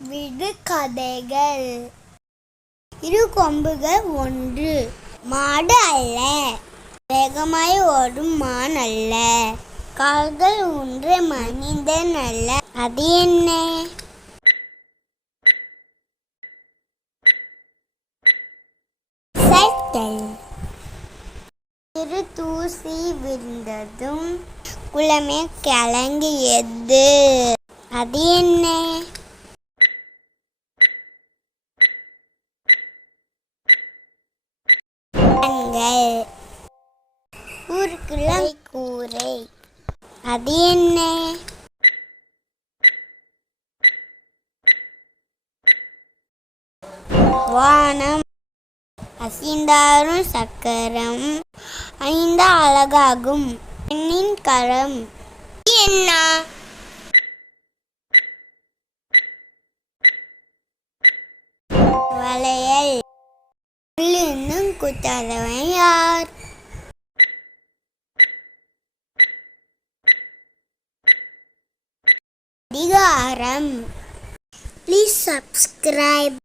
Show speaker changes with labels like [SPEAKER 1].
[SPEAKER 1] விடுகதைகள் இரு கொம்புகள் ஒன்று. மாடு அல்ல. வேகமாய் ஓடும் மான் அல்ல. கால்கள் ஒன்று மனிதன் அல்ல. அது என்ன? சைக்கிள் சிறு தூசி விழுந்ததும் குளமே கலங்கியது. அது என்ன? கண்கள் ஊருக்குள்ள கூரை. அது என்ன? வானம் அசிந்தாரும் சக்கரம் ஐந்தா அழகாகும் பெண்ணின் கரம். என்ன? kurtarılıyor. Digarım. Please subscribe.